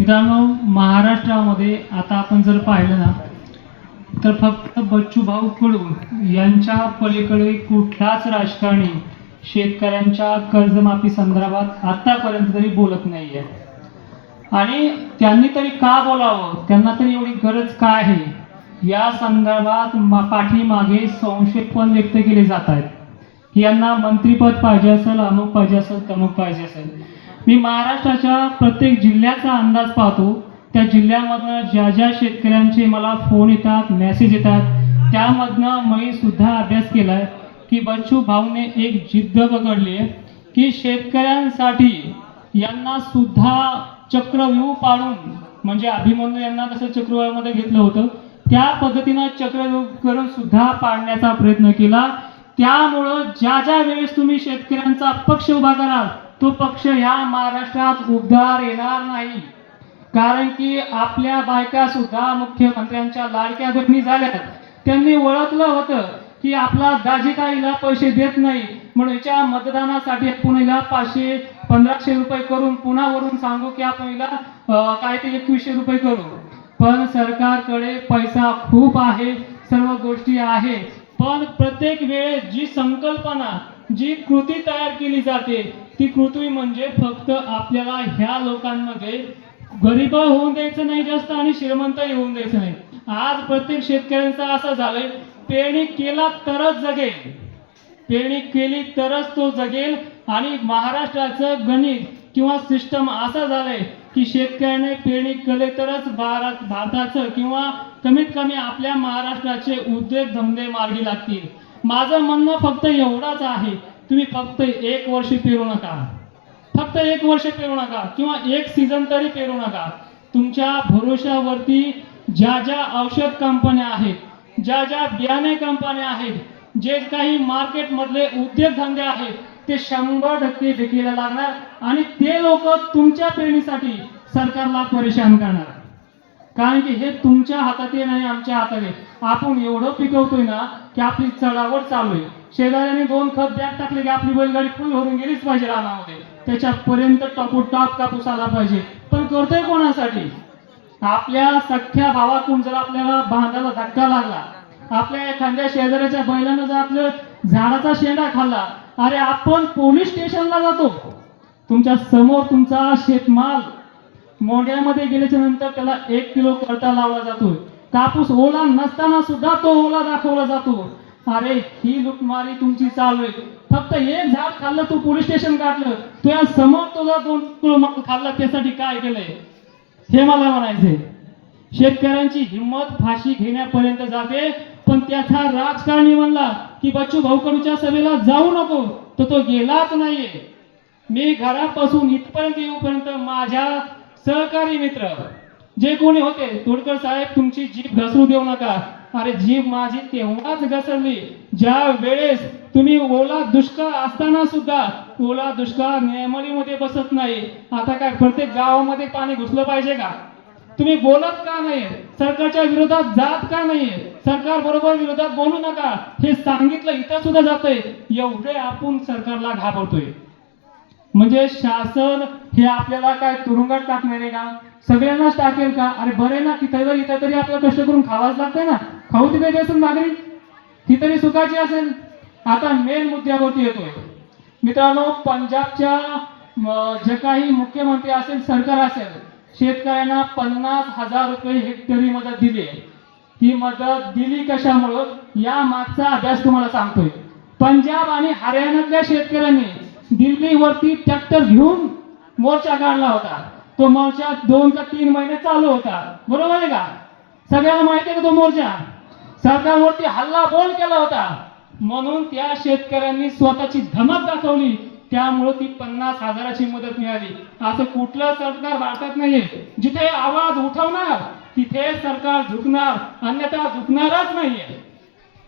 मित्रांनो महाराष्ट्रामध्ये आता आपण जर पाहिलं ना तर फक्त बच्चूभाऊ कडू यांच्या पलीकडे कुठलाच राजकारणी शेतकऱ्यांच्या कर्जमाफी संदर्भात आतापर्यंत तरी बोलत नाहीये. आणि त्यांनी तरी का बोलावं? त्यांना तरी एवढी गरज काय आहे? या संदर्भात मा- पाठीमागे संशय पण व्यक्त केले जात आहेत. यांना मंत्रीपद पाहिजे असेल अमुक पाहिजे असेल तमुक पाहिजे असेल. मी महाराष्ट्राच्या प्रत्येक जिल्ह्याचा अंदाज पाहतो. त्या जिल्ह्यामधनं ज्या ज्या शेतकऱ्यांचे मला फोन येतात मेसेज येतात त्यामधनं मी सुद्धा अभ्यास केलाय की बच्चू भाऊने एक जिद्द पकडली आहे की शेतकऱ्यांसाठी यांना सुद्धा चक्रव्यूह पाडून म्हणजे अभिमन्यू यांना कसं चक्रव्यूहामध्ये घेतलं होतं त्या पद्धतीनं चक्रव्यूह करून सुद्धा पाडण्याचा प्रयत्न केला. त्यामुळं ज्या ज्या वेळेस तुम्ही शेतकऱ्यांचा पक्ष उभा कराल तो पक्ष ह्या महाराष्ट्रात उद्धार येणार नाही. कारण की आपल्या बायका सुद्धा मुख्यमंत्र्यांच्या लाडक्या जखमी झाल्यात. त्यांनी ओळखलं होतं की आपला दाजी काहीला पैसे देत नाही. म्हणून मतदानासाठी पुण्याला पाचशे पंधराशे रुपये करून पुन्हा वरून सांगू की आपण हिला काय ते एकवीसशे रुपये करू. पण सरकारकडे पैसा खूप आहे सर्व गोष्टी आहे. पण प्रत्येक वेळेस जी संकल्पना जी कृती तयार केली जाते ती कृती म्हणजे फक्त आपल्याला ह्या लोकांमध्ये गरीब होऊन द्यायचं नाही जास्त आणि श्रीमंतही होऊन द्यायचं नाही. आज प्रत्येक शेतकऱ्यांचं असं झालंय पेरणी केला तरच जगेल. पेरणी केली तरच तो जगेल आणि महाराष्ट्राचं गणित किंवा सिस्टम असं झालंय की शेतकऱ्याने पेरणी केले तरच भारत भारताचं किंवा कमीत कमी आपल्या महाराष्ट्राचे उद्योग धंदे मार्गी लागतील. माझं म्हणणं फक्त एवढाच आहे तुम्ही फक्त एक वर्ष पेरू नका. फक्त एक वर्ष पेरू नका किंवा एक सीझन तरी पेरू नका. तुमच्या भरोशावरती ज्या ज्या औषध कंपन्या आहेत ज्या ज्या बियाणे कंपन्या आहेत जे काही मार्केटमधले उद्योगधंदे आहेत ते शंभर टक्के विकायला लागणार आणि ते लोक तुमच्या पेरणीसाठी सरकारला परेशान करणार. कारण की हे तुमच्या हातात आहे नाही आमच्या हातात आहे आपण एवढं पिकवतोय ना की आपली चढावड चालू आहे. शेजाऱ्याने दोन खत बॅग टाकले की आपली बैलगाडी फुल भरून गेलीच पाहिजे रानामध्ये. त्याच्यापर्यंत टॉपू टॉप कापूस आला पाहिजे. पण करतोय कोणासाठी? आपल्या सख्या भावातून जर आपल्याला बांधाला धक्का लागला आपल्या एखाद्या शेजाऱ्याच्या बैलानं जर आपलं झाडाचा शेंडा खाल्ला अरे आपण पोलीस स्टेशनला जातो. तुमच्यासमोर तुमचा शेतमाल मोंड्यामध्ये गेल्याच्यानंतर त्याला एक किलो कळता लावला जातो कापूस ओला नसताना सुद्धा तो ओला दाखवला जातो. अरे ही लुटमारी तुमची चालू आहे. फक्त एक झाड खाल्लं तू पोलीस स्टेशन काढलं या समोर तुझा दोन किलो माल खाल्ला त्यासाठी काय केलंय? हे मला म्हणायचंय. शेतकऱ्यांची हिंमत फाशी घेण्यापर्यंत जाते पण त्याचा राजकारणी म्हणला की बच्चू भाऊकडूच्या सभेला जाऊ नको तर तो गेलाच नाहीये. मी घरापासून इथपर्यंत येऊपर्यंत माझ्या सहकारी मित्र जे कोणी होते तोडकर साहेब तुमची जीभ घसरू देऊ नका. अरे जीभ माझी तेव्हाच घसरली ज्या वेळेस तुम्ही ओला दुष्काळ असताना सुद्धा ओला दुष्काळ नियमलीमध्ये बसत नाही. आता काय प्रत्येक गावामध्ये पाणी घुसलं पाहिजे का? तुम्ही बोलत का नाही? सरकारच्या विरोधात जात का नाही? सरकार बरोबर विरोधात बोलू नका. हे सांगितलं इथं सुद्धा जातंय. एवढे आपण सरकारला घाबरतोय. म्हणजे शासन हे आपल्याला काय तुरुंगात टाकणार आहे का? सगळ्यांनाच टाकेल का? अरे बरे ना तिथं जर इथं तरी आपल्याला कष्ट करून खावाच लागतंय ना. खाऊ तिथे असेल नागरिक ती तरी सुखाची असेल. आता मेन मुद्द्यावरती येतोय. मित्रांनो पंजाबच्या जे काही मुख्यमंत्री असेल सरकार असेल शेतकऱ्यांना पन्नास हजार रुपये हेक्टरी मदत दिली आहे. ती मदत दिली कशामुळं? या मागचा अभ्यास तुम्हाला सांगतोय. पंजाब आणि हरियाणातल्या शेतकऱ्यांनी दिल्लीवरती ट्रॅक्टर घेऊन मोर्चा काढला होता. तो मोर्चा दोन का तीन महिने चालू होता. बरोबर आहे का? सगळ्यांना माहिती आहे का तो मोर्चा? सरकारवरती हल्ला बोल केला होता. म्हणून त्या शेतकऱ्यांनी स्वतःची धमक दाखवली. त्यामुळे ती पन्नास हजाराची मदत मिळाली. असं कुठलं सरकार भारतात नाहीये. जिथे आवाज उठवणार तिथे सरकार झुकणार. अन्यथा झुकणारच नाहीये.